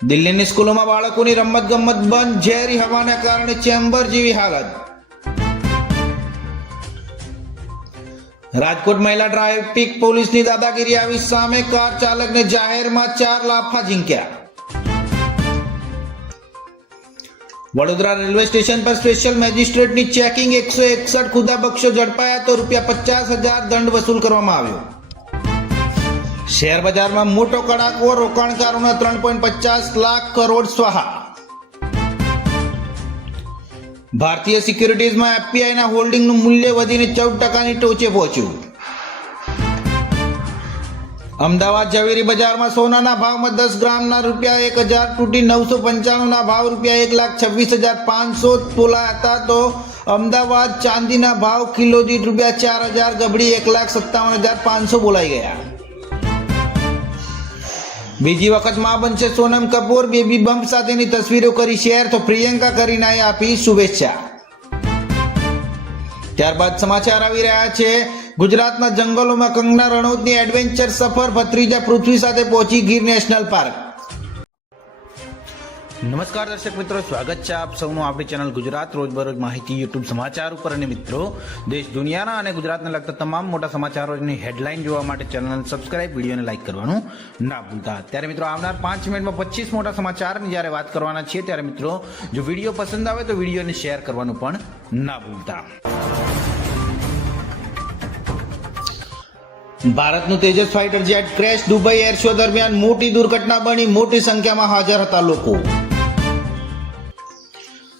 દિલ્હીની સ્કૂલોમાં બાળકોની રમત ગમત બંધ, ઝેરી હવાને કારણે ચેમ્બર જેવી હાલત. રાજકોટ મહિલા ટ્રાફિક પોલીસની દાદાગીરી આવી સામે કાર ચાલકને જાહેરમાં ચાર લાફા ઝીંક્યા. વડોદરા રેલવે સ્ટેશન પર સ્પેશિયલ મેજિસ્ટ્રેટની ચેકિંગ એકસો એકસઠ ખુદા બક્ષો ઝડપાયા તો રૂપિયા પચાસ હજાર દંડ વસૂલ કરવામાં આવ્યો. શેર બજારમાં મોટો કડાકો, રોકાણકારોના ત્રણ પોઈન્ટ પચાસ લાખ કરોડ સ્વાહા. ભારતીય સિક્યુરિટીઝમાં એફપીઆઈના હોલ્ડિંગનું મૂલ્ય વધીને ચૌદ ટકાની ટોચે પહોંચ્યું. અમદાવાદ ઝવેરી બજારમાં સોનાના ભાવમાં દસ ગ્રામના રૂપિયા એક હજાર તૂટી નવસો પંચાણુંના ભાવ રૂપિયા એક લાખ છવ્વીસ હજાર પાંચસો તોલા હતા તો અમદાવાદ ચાંદીના ભાવ કિલો દીઠ રૂપિયા ચાર હજાર ગબડી એક લાખ સત્તાવન હજાર પાંચસો બોલાઈ ગયા. બીજી વખત મા બનશે સોનમ કપૂર, બેબી બમ્પ સાથેની તસવીરો કરી શેર, તો પ્રિયંકા કરીનાએ આપી શુભેચ્છા. ત્યારબાદ સમાચાર આવી રહ્યા છે. ગુજરાતના જંગલોમાં કંગના રણૌતની એડવેન્ચર સફર, ભત્રીજા પૃથ્વી સાથે પહોંચી ગીર નેશનલ પાર્ક. નમસ્કાર દર્શક મિત્રો, સ્વાગત છે આપ સૌનું આપણી ચેનલ ગુજરાત રોજબરોજ માહિતી યુટ્યુબ સમાચાર ઉપર. અને મિત્રો, દેશ દુનિયાના અને ગુજરાતને લગતા તમામ મોટા સમાચારોની હેડલાઇન જોવા માટે ચેનલને સબસ્ક્રાઇબ, વિડીયોને લાઇક કરવાનું ના ભૂલતા. ત્યારે મિત્રો, આવનાર પાંચ મિનિટમાં પચીસ મોટા સમાચારની જ્યારે વાત કરવાના છીએ, ત્યારે મિત્રો, જો વીડિયો પસંદ આવે તો વિડીયોને શેર કરવાનું પણ ના ભૂલતા. ભારતનું Tejas fighter jet crash Dubai air show દરમિયાન મોટી દુર્ઘટના બની, મોટી સંખ્યામાં હાજર હતા લોકો.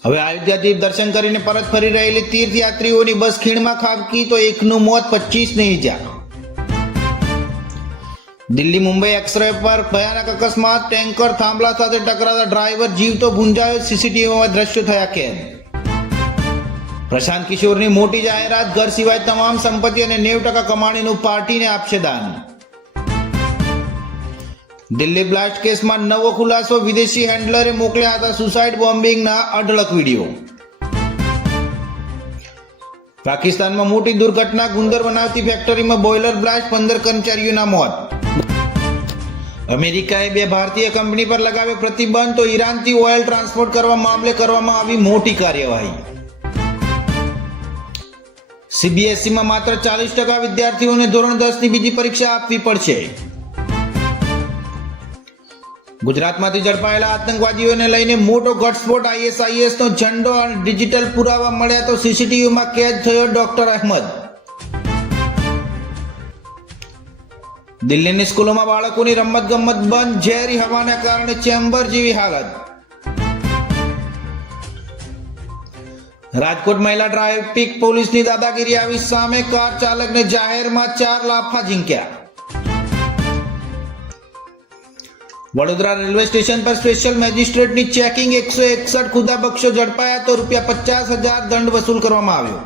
હવે અયોધ્યાથી દર્શન કરીને પરત ફરી રહેલી તીર્થયાત્રીઓની બસ ખીણમાં ખાબકી તો એકનું મોત પચીસની ઇજા દિલ્હી મુંબઈ એક્સરે પર ભયાનક અકસ્માત, ટેન્કર થાંભલા સાથે ટકરાતા ડ્રાઈવર જીવતો ભૂંજાયો સીસીટીવીમાં દ્રશ્યો થયા કેમ પ્રશાંત કિશોરની મોટી જાહેરાત, ઘર સિવાય તમામ સંપત્તિ અને નેવ ટકા કમાણીનું પાર્ટીને આપશે દાન. દિલ્હી બ્લાસ્ટ કેસમાં નવો ખુલાસો વિદેશી હેન્ડલરે મોકલ્યા હતા સુસાઇડ બોમ્બિંગના અઢળક વીડિયો. પાકિસ્તાનમાં મોટી દુર્ઘટના ગુંદર બનાવતી ફેક્ટરીમાં બોઇલર બ્લાસ્ટ પંદર કર્મચારીઓના મોત. અમેરિકાએ બે ભારતીય કંપની પર લગાવ્યો પ્રતિબંધ તો ઈરાનથી ઓઇલ ટ્રાન્સપોર્ટ કરવા મામલે કરવામાં આવી મોટી કાર્યવાહી. સીબીએસઈમાં માત્ર ચાલીસ ટકા વિદ્યાર્થીઓને ધોરણ દસની બીજી પરીક્ષા આપવી પડશે. ગુજરાતમાંથી ઝડપાયેલા આતંકવાદીઓને લઈને મોટો ઘટસ્ફોટ આઈએસઆઈએસ નો ઝંડો અને ડિજિટલ પુરાવા મળ્યા તો સીસીટીવીમાં કેદ થયો ડોક્ટર અહેમદ. દિલ્હીની સ્કૂલોમાં બાળકોની રમત ગમત બંધ, ઝેરી હવાના કારણે ચેમ્બર જેવી હાલત. રાજકોટ મહિલા ટ્રાફિક પોલીસની દાદાગીરી આવી સામે કાર ચાલકને જાહેરમાં ચાર લાફા ઝીંક્યા. વડોદરા રેલવે સ્ટેશન પર સ્પેશિયલ મેજિસ્ટ્રેટની ચેકિંગ એકસો એકસઠ ખુદા બક્ષો ઝડપાયા તો રૂપિયા પચાસ હજાર દંડ વસૂલ કરવામાં આવ્યો.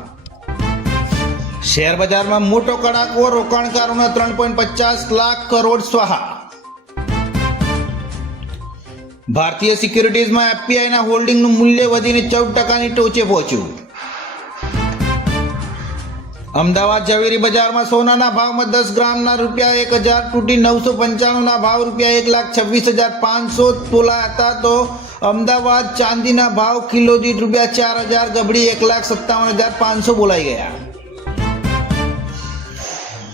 શેર બજારમાં મોટો કડાકો, રોકાણકારોના ત્રણ પોઈન્ટ પચાસ લાખ કરોડ સ્વાહા. ભારતીય સિક્યુરિટીઝમાં એફપીઆઈના હોલ્ડિંગનું મૂલ્ય વધીને ચૌદ ટકાની ટોચે પહોંચ્યું. અમદાવાદ ઝવેરી બજારમાં સોનાના ભાવમાં દસ ગ્રામના રૂપિયા એક હજાર તૂટી નવસો પંચાણુંના ભાવ રૂપિયા એક લાખ છવ્વીસ હજાર પાંચસો તોલા હતા તો અમદાવાદ ચાંદીના ભાવ કિલો દીઠ રૂપિયા ચાર હજાર ગબડી એક લાખ સત્તાવન હજાર પાંચસો બોલાઈ ગયા.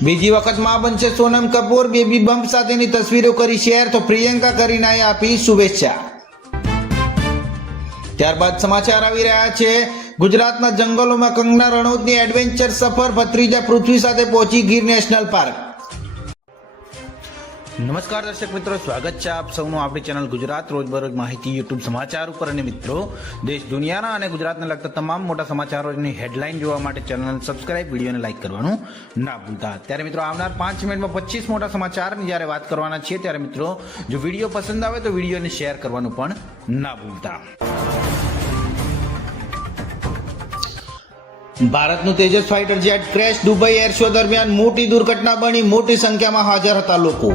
બીજી વખતમાં બનશે સોનમ કપૂર, બેબી બમ્પ સાથેની તસવીરો કરી શેર, તો પ્રિયંકા કરીનાએ આપી શુભેચ્છા. ત્યારબાદ સમાચાર આવી રહ્યા છે. ગુજરાતના જંગલોમાં કંગના રણૌતની એડવેન્ચર સફર ભત્રીજા પૃથ્વી સાથે પહોંચી ગીર નેશનલ પાર્ક. નમસ્કાર દર્શક મિત્રો, સ્વાગત છે આપ સૌનું આપણી ચેનલ ગુજરાત રોજબરોજ માહિતી, યુટ્યુબ સમાચાર ઉપર. અને મિત્રો, દેશ દુનિયાના અને ગુજરાતને લગતા તમામ મોટા સમાચારોની હેડલાઇન જોવા માટે ચેનલને સબસ્ક્રાઇબ, વિડીયોને લાઇક કરવાનું ના ભૂલતા. ત્યારે મિત્રો, આવનાર પાંચ મિનિટમાં પચીસ મોટા સમાચારની જ્યારે વાત કરવાના છીએ, ત્યારે મિત્રો, જો વીડિયો પસંદ આવે તો વિડીયોને શેર કરવાનું પણ ના ભૂલતા. ભારતનું Tejas fighter jet crash Dubai air show દરમિયાન મોટી દુર્ઘટના બની. મોટી સંખ્યામાં હાજર હતા લોકો.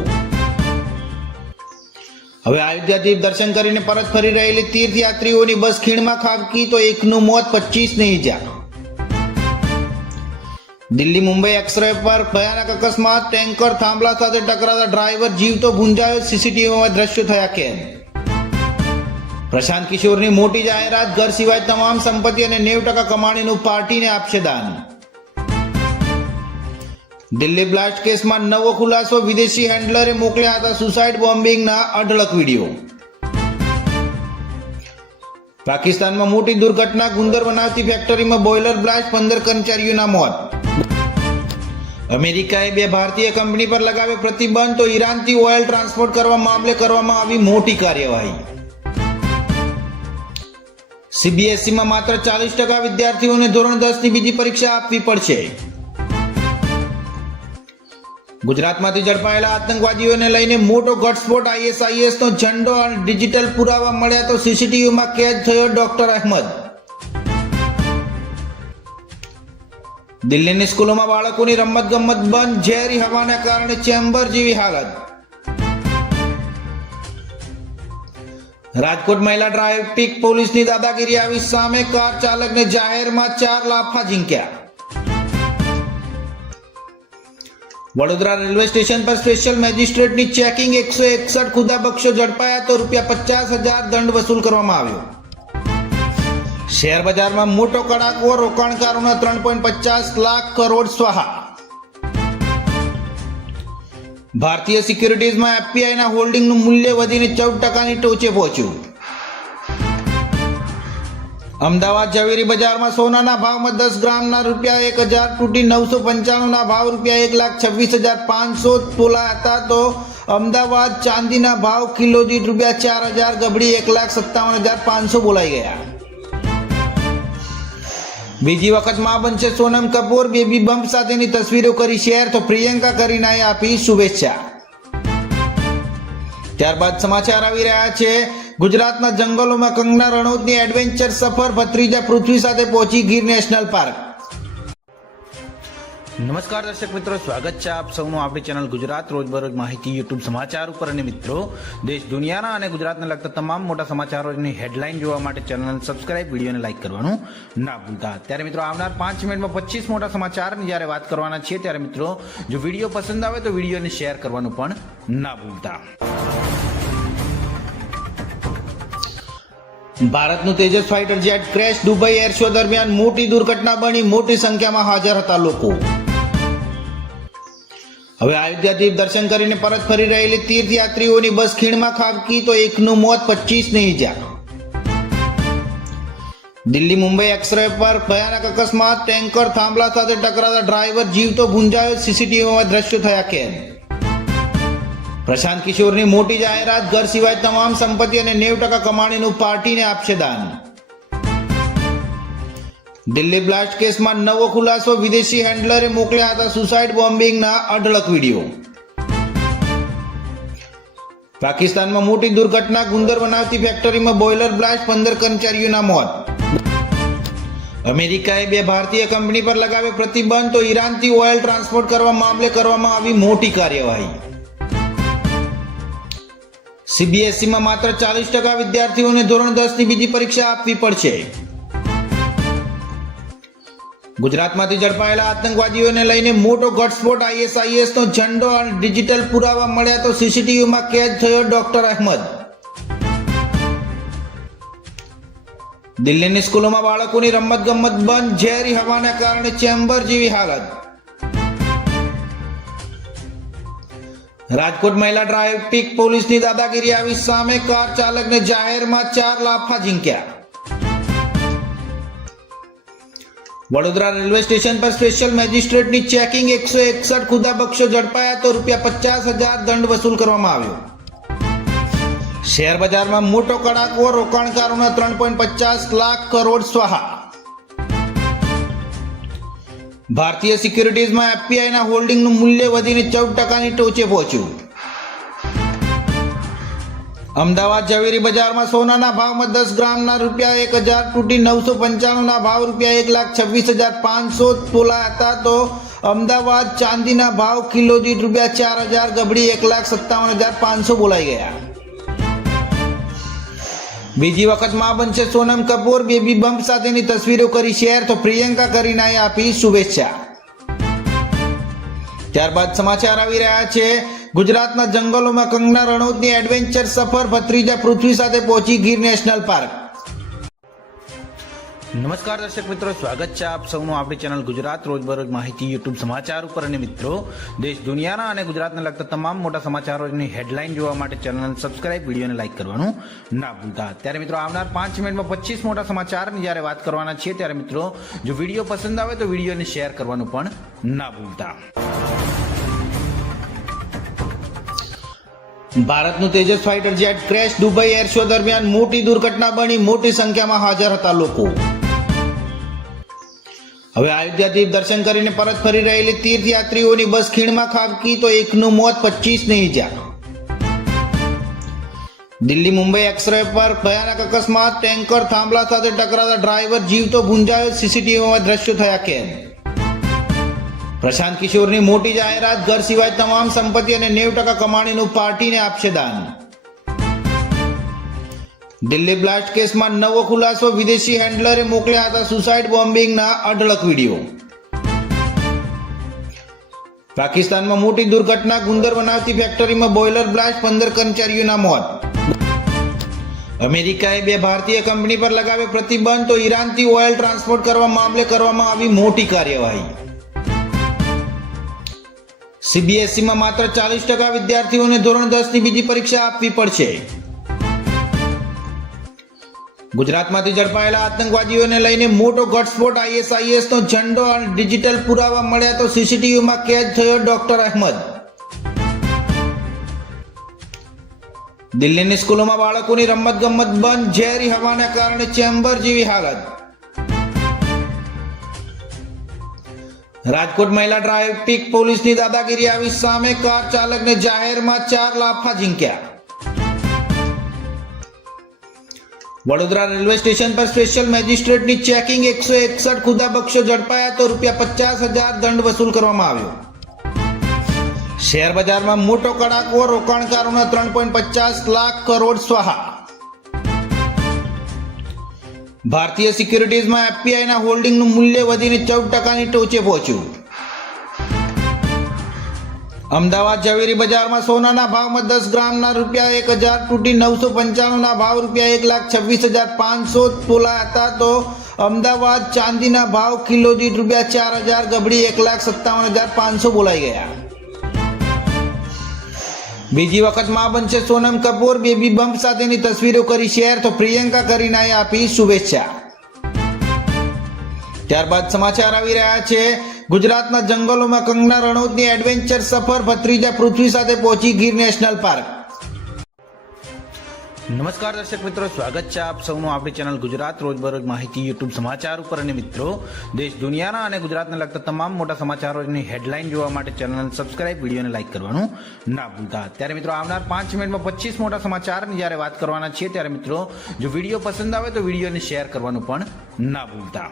હવે અયોધ્યાથી દર્શન કરીને પરત ફરી રહેલી તીર્થયાત્રીઓની બસ ખીણમાં ખાબકી તો એકનું મોત પચીસની ઇજા દિલ્હી મુંબઈ એક્સરે પર ભયાનક અકસ્માત. ટેન્કર થાંભલા સાથે ટકરાતા ડ્રાઈવર જીવતો ભૂંજાયો સીસીટીવીમાં દ્રશ્યો થયા કેદ પ્રશાંત કિશોરની મોટી જાહેરાત ઘર સિવાય તમામ સંપત્તિ અને નેવ ટકા કમાણીનું પાર્ટીને આપશે દાન. દિલ્હી બ્લાસ્ટ કેસમાં નવો ખુલાસો વિદેશી હેન્ડલરે મોકલ્યા હતા સુસાઇડ બોમ્બિંગના અઢળક વીડિયો. પાકિસ્તાનમાં મોટી દુર્ઘટના ગુંદર બનાવતી ફેક્ટરીમાં બોઇલર બ્લાસ્ટ પંદર કર્મચારીઓના મોત. અમેરિકાએ બે ભારતીય કંપની પર લગાવે પ્રતિબંધ, તો ઈરાનથી ઓઇલ ટ્રાન્સપોર્ટ કરવા મામલે કરવામાં આવી મોટી કાર્યવાહી. સીબીએસઈમાં માત્ર ચાલીસ ટકા વિદ્યાર્થીઓને ધોરણ દસની બીજી પરીક્ષા આપવી પડશે. ગુજરાતમાંથી ઝડપાયેલા આતંકવાદીઓને લઈને મોટો ઘટસ્ફોટ આઈએસઆઈએસ નો ઝંડો અને ડિજિટલ પુરાવા મળ્યા તો સીસીટીવીમાં કેદ થયો ડોક્ટર અહેમદ. દિલ્હીની સ્કૂલોમાં બાળકોની રમત ગમત બંધ, ઝેરી હવાના કારણે ચેમ્બર જેવી હાલત. રાજકોટ મહિલા ટ્રાફિક પોલીસની દાદાગીરી આવી સામે કાર ચાલકને જાહેરમાં ચાર લાફા ઝીંક્યા. વડોદરા રેલવે સ્ટેશન પર સ્પેશિયલ મેજિસ્ટ્રેટની ચેકિંગ એકસો એકસઠ ખુદા બક્ષો ઝડપાયા તો રૂપિયા પચાસ હજાર દંડ વસૂલ કરવામાં આવ્યો. શેર બજારમાં મોટો કડાકો, રોકાણકારોના ત્રણ પોઈન્ટ પચાસ લાખ કરોડ સ્વાહા. ભારતીય સિક્યુરિટીઝમાં એફપીઆઈના હોલ્ડિંગનું મૂલ્ય વધીને ચૌદ ટકાની ટોચે પહોંચ્યું. અમદાવાદ ઝવેરી બજારમાં સોનાના ભાવમાં દસ ગ્રામના રૂપિયા એક હજાર તૂટી નવસો પંચાણુંના ભાવ રૂપિયા એક લાખ છવ્વીસ હજાર પાંચસો તોલા હતા તો અમદાવાદ ચાંદીના ભાવ કિલો દીઠ રૂપિયા ચાર હજાર ગબડી એક લાખ સત્તાવન હજાર પાંચસો બોલાઈ ગયા. બીજી વખતમાં બનશે સોનમ કપૂર. બેબી બમ્પ સાથેની તસવીરો કરી શેર. તો પ્રિયંકા કરીનાએ આપી શુભેચ્છા. ત્યારબાદ સમાચાર આવી રહ્યા છે. ગુજરાતના જંગલોમાં કંગના રણૌતની એડવેન્ચર સફર. ભત્રીજા પૃથ્વી સાથે પહોંચી ગીર નેશનલ પાર્ક. નમસ્કાર દર્શક મિત્રો, સ્વાગત છે આપ સૌનું આપણી ચેનલ ગુજરાત રોજબરોજ માહિતી યુટ્યુબ સમાચાર ઉપર. અને મિત્રો, દેશ દુનિયાના અને ગુજરાતને લગતા તમામ મોટા સમાચારોની હેડલાઇન જોવા માટે ચેનલ સબસ્ક્રાઇબ, વિડીયોને લાઇક કરવાનું ના ભૂલતા. ત્યારે મિત્રો, આવનાર પાંચ મિનિટમાં પચીસ મોટા સમાચારની જ્યારે વાત કરવાના છીએ, ત્યારે મિત્રો, જો વીડિયો પસંદ આવે તો વિડીયોને શેર કરવાનું પણ ના ભૂલતા. ભારતનું Tejas fighter jet crash Dubai air show દરમિયાન મોટી દુર્ઘટના બની. મોટી સંખ્યામાં હાજર હતા લોકો. હવે અયોધ્યાથી દર્શન કરીને પરત ફરી રહેલી તીર્થયાત્રીઓની બસ ખીણમાં ખાબકી તો એકનું મોત પચીસની ઇજા દિલ્હી મુંબઈ એક્સરે પર ભયાનક અકસ્માત. ટેન્કર થાંભલા સાથે ટકરાતા ડ્રાઈવર જીવતો ભૂંજાયો સીસીટીવીમાં દ્રશ્યો થયા કેદ. પ્રશાંત કિશોરની મોટી જાહેરાત, ઘર સિવાય તમામ સંપત્તિ અને નેવ ટકા કમાણીનું પાર્ટીને આપશે દાન. દિલ્હી બ્લાસ્ટ કેસમાં નવો ખુલાસો વિદેશી હેન્ડલરે મોકલ્યા હતા સુસાઇડ બોમ્બિંગના અઢળક વીડિયો. પાકિસ્તાનમાં મોટી દુર્ઘટના ગુંદર બનાવતી ફેક્ટરીમાં બોઇલર બ્લાસ્ટ, પંદર કર્મચારીઓના મોત. અમેરિકાએ બે ભારતીય કંપની પર લગાવે પ્રતિબંધ, તો ઈરાનથી ઓઇલ ટ્રાન્સપોર્ટ કરવા મામલે કરવામાં આવી મોટી કાર્યવાહી. સીબીએસઈમાં માત્ર ચાલીસ ટકા વિદ્યાર્થીઓને ધોરણ દસની બીજી પરીક્ષા આપવી પડશે. ગુજરાતમાંથી ઝડપાયેલા આતંકવાદીઓને લઈને મોટો ઘટસ્ફોટ આઈએસઆઈએસ નો ઝંડો અને ડિજિટલ પુરાવા મળ્યા તો સીસીટીવીમાં કેદ થયો ડોક્ટર અહેમદ. દિલ્હીની સ્કૂલોમાં બાળકોની રમત ગમત બંધ, ઝેરી હવાના કારણે ચેમ્બર જેવી હાલત. રાજકોટ મહિલા ટ્રાફિક પોલીસની દાદાગીરી આવી. સામે કાર ચાલકને જાહેરમાં ચાર લાફા ઝીંક્યા. વડોદરા રેલવે સ્ટેશન પર સ્પેશિયલ મેજિસ્ટ્રેટની ચેકિંગ એકસો એકસઠ ખુદા બક્ષો ઝડપાયા તો રૂપિયા પચાસ હજાર દંડ વસૂલ કરવામાં આવ્યો. શેર બજારમાં મોટો કડાકો, રોકાણકારોના ત્રણ પોઈન્ટ પચાસ લાખ કરોડ સ્વાહા. ભારતીય સિક્યુરિટીઝમાં એફપીઆઈના હોલ્ડિંગનું મૂલ્ય વધીને ચૌદ ટકાની ટોચે પહોંચ્યું. અમદાવાદ ઝવેરી બજારમાં સોનાના ભાવમાં દસ ગ્રામના રૂપિયા એક હજાર તૂટી નવસો પંચાણુંના ભાવ રૂપિયા એક લાખ છવ્વીસ હજાર પાંચસો તોલા હતા તો અમદાવાદ ચાંદીના ભાવ કિલો દીઠ રૂપિયા ચાર હજાર ગબડી એક લાખ સત્તાવન હજાર પાંચસો બોલાઈ ગયા. બીજી વખતમાં બનશે સોનમ કપૂર, બેબી બમ્પ સાથેની તસવીરો કરી શેર, તો પ્રિયંકા કરીનાએ આપી શુભેચ્છા. ત્યારબાદ સમાચાર આવી રહ્યા છે. ગુજરાતના જંગલોમાં કંગના રણૌતની એડવેન્ચર સફર ભત્રીજા પૃથ્વી સાથે પહોંચી ગીર નેશનલ પાર્ક. નમસ્કાર દર્શક મિત્રો, સ્વાગત છે આપ સૌનું આપણી ચેનલ ગુજરાત રોજબરોજ માહિતી યુટ્યુબ સમાચાર ઉપર. અને મિત્રો, દેશ દુનિયાના અને ગુજરાતને લગતા તમામ મોટા સમાચારોની હેડલાઇન જોવા માટે ચેનલને સબસ્ક્રાઇબ, વિડીયોને લાઇક કરવાનું ના ભૂલતા. ત્યારે મિત્રો, આવનાર પાંચ મિનિટમાં પચીસ મોટા સમાચારની જ્યારે વાત કરવાના છીએ, ત્યારે મિત્રો, જો વીડિયો પસંદ આવે તો વિડીયોને શેર કરવાનું પણ ના ભૂલતા. ભારતનું Tejas fighter jet crash Dubai air show દરમિયાન મોટી દુર્ઘટના બની, મોટી સંખ્યામાં હાજર હતા લોકો. હવે અયોધ્યાથી દર્શન કરીને પરત ફરી રહેલી તીર્થયાત્રીઓની બસ ખીણમાં ખાબકી તો એકનું મોત પચીસ ને ઈજા દિલ્હી મુંબઈ એક્સરે પર ભયાનક અકસ્માત, ટેન્કર થાંભલા સાથે ટકરાતા ડ્રાઈવર જીવતો ભૂંજાયો સીસીટીવીમાં દ્રશ્યો થયા કેમ પ્રશાંત કિશોરની મોટી જાહેરાત, ઘર સિવાય તમામ સંપત્તિ અને નેવ ટકા કમાણીનું પાર્ટીને આપશે દાન. દિલ્હી બ્લાસ્ટ કેસમાં નવો ખુલાસો વિદેશી હેન્ડલરે મોકલ્યા હતા સુસાઇડ બોમ્બિંગના અઢળક વીડિયો. પાકિસ્તાનમાં મોટી દુર્ઘટના ગુંદર બનાવતી ફેક્ટરીમાં બોઇલર બ્લાસ્ટ પંદર કર્મચારીઓના મોત. અમેરિકાએ બે ભારતીય કંપની પર લગાવે પ્રતિબંધ તો ઈરાનથી ઓઇલ ટ્રાન્સપોર્ટ કરવા મામલે કરવામાં આવી મોટી કાર્યવાહી. સીબીએસઈમાં માત્ર ચાલીસ ટકા વિદ્યાર્થીઓને ધોરણ દસની બીજી પરીક્ષા આપવી પડશે. ગુજરાતમાંથી ઝડપાયેલા આતંકવાદીઓને લઈને મોટો ઘટસ્ફોટ આઈએસઆઈએસ નો ઝંડો અને ડિજિટલ પુરાવા મળ્યા તો સીસીટીવીમાં કેદ થયો ડોક્ટર અહેમદ. દિલ્હીની સ્કૂલોમાં બાળકોની રમત ગમત બંધ, ઝેરી હવાના કારણે ચેમ્બર જેવી હાલત. રાજકોટ મહિલા ટ્રાફિક પોલીસની દાદાગીરી આવી સામે કાર ચાલકને જાહેરમાં ચાર લાફા ઝીંક્યા. વડોદરા રેલવે સ્ટેશન પર સ્પેશિયલ મેજિસ્ટ્રેટની ચેકિંગ એકસો એકસઠ ખુદા બક્ષો ઝડપાયા તો રૂપિયા પચાસ હજાર દંડ વસૂલ કરવામાં આવ્યો. શેર બજારમાં મોટો કડાકો, રોકાણકારોના ત્રણ પોઈન્ટ પચાસ લાખ કરોડ સ્વાહા. ભારતીય સિક્યુરિટીઝમાં એફપીઆઈના હોલ્ડિંગનું મૂલ્ય વધીને ચૌદ ટકાની ટોચે પહોંચ્યું. અમદાવાદ ઝવેરી બજારમાં સોનાના ભાવમાં દસ ગ્રામના રૂપિયા એક હજાર, તૂટી નવસો પંચાણુંના ભાવ રૂપિયા એક લાખ છવ્વીસ હજાર પાંચસો તોલા હતા તો અમદાવાદ ચાંદીના ભાવ કિલો દીઠ રૂપિયા ચાર હજાર, ગબડી એક લાખ સત્તાવન હજાર પાંચસો બોલાઈ ગયા. બીજી વખતમાં બનશે સોનમ કપૂર, બેબી બમ્પ સાથેની તસવીરો કરી શેર, તો પ્રિયંકા કરીનાએ આપી શુભેચ્છા. ત્યારબાદ સમાચાર આવી રહ્યા છે. ગુજરાતના જંગલોમાં કંગના રણૌતની એડવેન્ચર સફર ભત્રીજા પૃથ્વી સાથે પહોંચી ગીર નેશનલ પાર્ક. નમસ્કાર દર્શક મિત્રો, સ્વાગત છે આપ સૌનું આપણી ચેનલ ગુજરાત રોજબરોજ માહિતી યુટ્યુબ સમાચાર ઉપર. અને મિત્રો, દેશ દુનિયાના અને ગુજરાતને લગતા તમામ મોટા સમાચારોની હેડલાઇન જોવા માટે ચેનલને સબસ્ક્રાઇબ વિડીયોને લાઇક કરવાનું ના ભૂલતા. ત્યારે મિત્રો, આવનાર પાંચ મિનિટમાં પચીસ મોટા સમાચારની જ્યારે વાત કરવાના છીએ, ત્યારે મિત્રો, જો વીડિયો પસંદ આવે તો વિડીયોને શેર કરવાનું પણ ના ભૂલતા.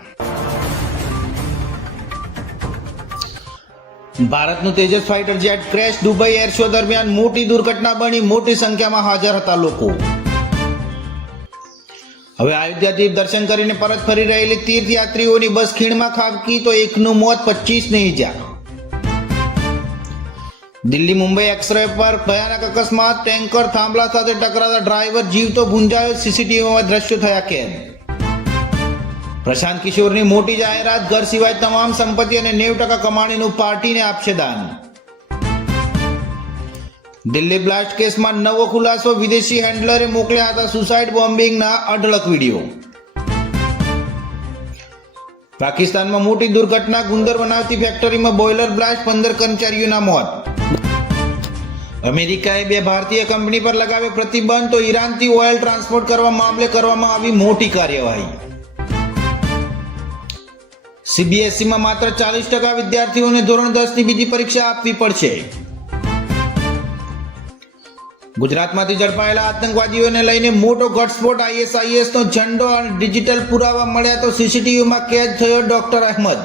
ભારતનું Tejas fighter jet crash Dubai air show દરમિયાન મોટી દુર્ઘટના બની. મોટી સંખ્યામાં હાજર હતા લોકો. હવે અયોધ્યાથી દર્શન કરીને પરત ફરી રહેલી તીર્થયાત્રીઓની બસ ખીણમાં ખાબકી તો એકનું મોત પચીસ ને ઈજા. દિલ્હી મુંબઈ એક્સરે પર ભયાનક અકસ્માત. ટેન્કર થાંભલા સાથે ટકરાતા ડ્રાઈવર જીવતો ભૂંજાયો સીસીટીવીમાં દ્રશ્યો થયા કેદ. પ્રશાંત કિશોરની મોટી જાહેરાત, ઘર સિવાય તમામ સંપત્તિ અને નેવ ટકા કમાણીનું પાર્ટીને આપશે દાન. દિલ્હી બ્લાસ્ટ કેસમાં નવો ખુલાસો વિદેશી હેન્ડલરે મોકલ્યા હતા સુસાઇડ બોમ્બિંગના અઢળક વીડિયો. પાકિસ્તાનમાં મોટી દુર્ઘટના ગુંદર બનાવતી ફેક્ટરીમાં બોઇલર બ્લાસ્ટ, પંદર કર્મચારીઓના મોત. અમેરિકાએ બે ભારતીય કંપની પર લગાવે પ્રતિબંધ, તો ઈરાનથી ઓઇલ ટ્રાન્સપોર્ટ કરવા મામલે કરવામાં આવી મોટી કાર્યવાહી. સીબીએસઈમાં માત્ર ચાલીસ ટકા વિદ્યાર્થીઓને ધોરણ દસની બીજી પરીક્ષા આપવી પડશે. ગુજરાતમાંથી ઝડપાયેલા આતંકવાદીઓને લઈને મોટો ઘટસ્ફોટ આઈએસઆઈએસ નો ઝંડો અને ડિજિટલ પુરાવા મળ્યા તો સીસીટીવીમાં કેદ થયો ડોક્ટર અહેમદ.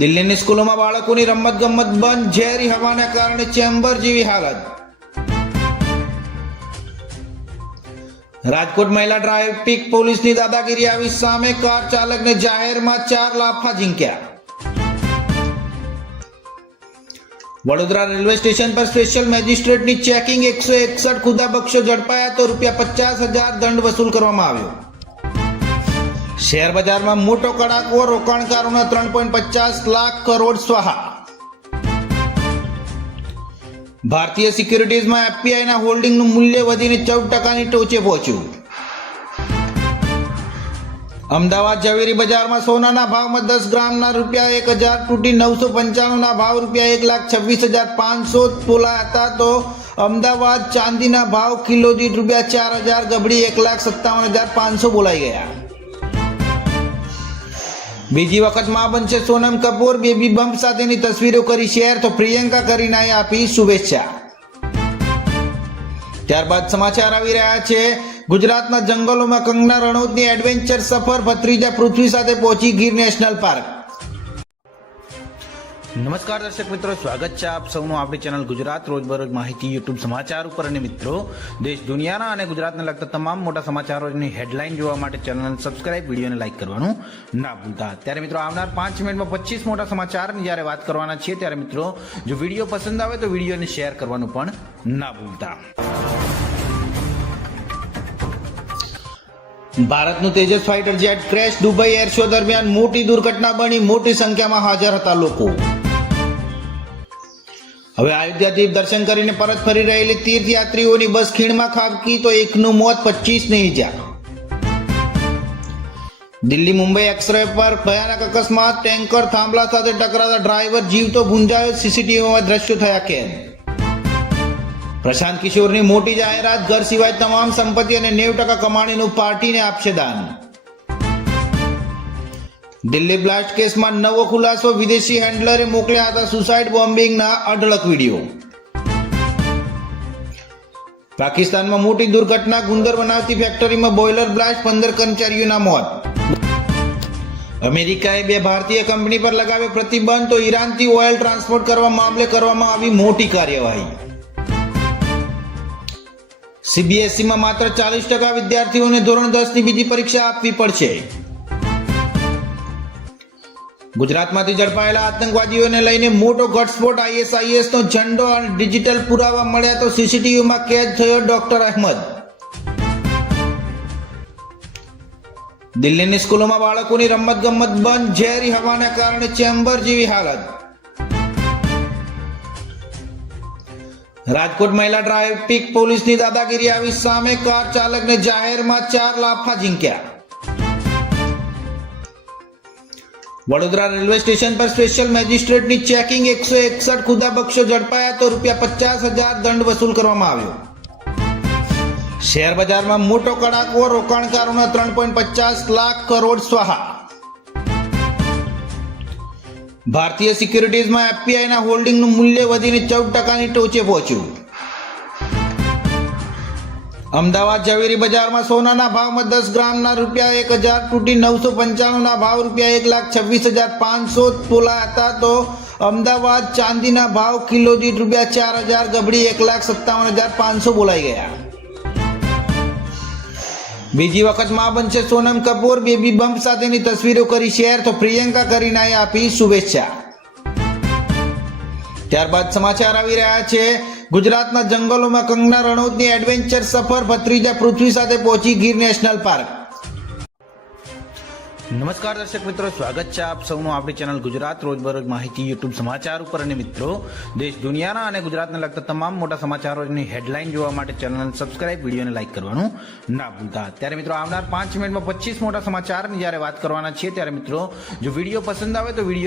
દિલ્હીની સ્કૂલોમાં બાળકોની રમત ગમત બંધ, ઝેરી હવાના કારણે ચેમ્બર જેવી હાલત. રાજકોટ મહિલા ટ્રાફિક પોલીસની દાદાગીરી આવી. સામે કાર ચાલકને જાહેરમાં ચાર લાફા ઝીંક્યા. વડોદરા રેલવે સ્ટેશન પર સ્પેશિયલ મેજિસ્ટ્રેટની ચેકિંગ એકસો એકસઠ ખુદા બક્ષો ઝડપાયા તો રૂપિયા પચાસ હજાર દંડ વસૂલ કરવામાં આવ્યો. શેર બજારમાં મોટો કડાકો, રોકાણકારોના ત્રણ પોઈન્ટ પચાસ લાખ કરોડ સ્વાહા. ભારતીય સિક્યુરિટીઝમાં એફપીઆઈના હોલ્ડિંગનું મૂલ્ય વધીને ચૌદ ટકાની ટોચે પહોંચ્યું. અમદાવાદ ઝવેરી બજારમાં સોનાના ભાવમાં દસ ગ્રામના રૂપિયા એક હજાર તૂટી નવસો પંચાણુંના ભાવ રૂપિયા એક લાખ છવ્વીસ હજાર પાંચસો તોલા હતા તો અમદાવાદ ચાંદીના ભાવ કિલો દીઠ રૂપિયા ચાર હજાર ગબડી એક લાખ સત્તાવન હજાર પાંચસો બોલાઈ ગયા. બીજી વખતમાં બનશે સોનમ કપૂર. બેબી બમ્પ સાથેની તસવીરો કરી શેર. તો પ્રિયંકા કરીનાએ આપી શુભેચ્છા. ત્યારબાદ સમાચાર આવી રહ્યા છે. ગુજરાતના જંગલોમાં કંગના રણૌતની એડવેન્ચર સફર. ભત્રીજા પૃથ્વી સાથે પહોંચી ગીર નેશનલ પાર્ક. નમસ્કાર દર્શક મિત્રો, સ્વાગત છે આપ સૌનું આપણી ચેનલ ગુજરાત રોજબરોજ માહિતી યુટ્યુબ સમાચાર ઉપર. અને મિત્રો, દેશ દુનિયાના અને ગુજરાતને લગતા તમામ મોટા સમાચારોની હેડલાઇન જોવા માટે ચેનલને સબસ્ક્રાઇબ, વિડીયોને લાઇક કરવાનું ના ભૂલતા. ત્યારે મિત્રો, આવનાર પાંચ મિનિટમાં પચીસ મોટા સમાચારની જ્યારે વાત કરવાના છીએ, ત્યારે મિત્રો, જો વીડિયો પસંદ આવે તો વિડીયોને શેર કરવાનું પણ ના ભૂલતા. ભારતનું Tejas fighter jet crash Dubai air show દરમિયાન મોટી દુર્ઘટના બની, મોટી સંખ્યામાં હાજર હતા લોકો. હવે અયોધ્યાથી દર્શન કરીને પરત ફરી રહેલી તીર્થયાત્રીઓની બસ ખીણમાં ખાબકી તો એકનું મોત પચીસની ઇજા દિલ્હી મુંબઈ એક્સરે પર ભયાનક અકસ્માત, ટેન્કર થાંભલા સાથે ટકરાતા ડ્રાઈવર જીવતો ભૂંજાયો સીસીટીવીમાં દ્રશ્યો થયા કેમ પ્રશાંત કિશોરની મોટી જાહેરાત, ઘર સિવાય તમામ સંપત્તિ અને નેવ ટકા કમાણીનું પાર્ટીને આપશે દાન. દિલ્હી બ્લાસ્ટ કેસમાં નવો ખુલાસો વિદેશી હેન્ડલરે મોકલ્યા હતા સુસાઇડ બોમ્બિંગના અઢળક વીડિયો. પાકિસ્તાનમાં મોટી દુર્ઘટના ગુંદર બનાવતી ફેક્ટરીમાં બોઇલર બ્લાસ્ટ પંદર કર્મચારીઓના મોત. અમેરિકાએ બે ભારતીય કંપની પર લગાવ્યો પ્રતિબંધ તો ઈરાનથી ઓઇલ ટ્રાન્સપોર્ટ કરવા મામલે કરવામાં આવી મોટી કાર્યવાહી. સીબીએસઈમાં માત્ર ચાલીસ ટકા વિદ્યાર્થીઓને ધોરણ દસની બીજી પરીક્ષા આપવી પડશે. ગુજરાતમાંથી ઝડપાયેલા આતંકવાદીઓને લઈને મોટો ઘટસ્ફોટ આઈએસઆઈએસ નો ઝંડો અને ડિજિટલ પુરાવા મળ્યા તો સીસીટીવીમાં કેદ થયો ડોક્ટર અહેમદ. દિલ્હીની સ્કૂલોમાં બાળકોની રમત ગમત બંધ, ઝેરી હવાના કારણે ચેમ્બર જેવી હાલત. રાજકોટ મહિલા ટ્રાફિક પોલીસની દાદાગીરી આવી સામે કાર ચાલકને જાહેરમાં ચાર લાફા ઝીંક્યા. વડોદરા રેલવે સ્ટેશન પર સ્પેશિયલ મેજિસ્ટ્રેટની ચેકિંગ એકસો એકસઠ ખુદા બક્ષો ઝડપાયા તો રૂપિયા પચાસ હજાર દંડ વસૂલ કરવામાં આવ્યો. શેર બજારમાં મોટો કડાકો રોકાણકારોના ત્રણ પોઈન્ટ પચાસ લાખ કરોડ સ્વાહા. ભારતીય સિક્યુરિટીઝમાં એફપીઆઈના હોલ્ડિંગનું મૂલ્ય વધીને ચૌદ ટકાની ટોચે પહોંચ્યું. અમદાવાદ ઝવેરી બજારમાં સોનાના ભાવમાં દસ ગ્રામના રૂપિયા એક હજાર, તૂટી નવસો પંચાણુંના ભાવ રૂપિયા એક લાખ છવ્વીસ હજાર પાંચસો તોલા હતા તો અમદાવાદ ચાંદીના ભાવ કિલો દીઠ રૂપિયા ચાર હજાર, ગબડી એક લાખ સત્તાવન હજાર પાંચસો બોલાઈ ગયા. બીજી વખતમાં બનશે સોનમ કપૂર, બેબી બમ્પ સાથેની તસવીરો કરી શેર, તો પ્રિયંકા કરીનાએ આપી શુભેચ્છા. ત્યારબાદ સમાચાર આવી રહ્યા છે. ગુજરાતના જંગલોમાં કંગના રણૌતની એડવેન્ચર સફર ભત્રીજા પૃથ્વી સાથે પહોંચી ગીર નેશનલ પાર્ક. નમસ્કાર દર્શક મિત્રો, સ્વાગત છે આપ સૌનું આપણી ચેનલ ગુજરાત રોજબરોજ માહિતી યુટ્યુબ સમાચાર ઉપર. અને મિત્રો, દેશ દુનિયાના અને ગુજરાતને લગતા તમામ મોટા સમાચારોની હેડલાઇન જોવા માટે ચેનલને સબસ્ક્રાઇબ, વિડીયોને લાઇક કરવાનું ના ભૂલતા. ત્યારે મિત્રો, આવનાર પાંચ મિનિટમાં પચીસ મોટા સમાચારની જ્યારે વાત કરવાના છીએ, ત્યારે મિત્રો, જો વીડિયો પસંદ આવે તો વીડિયો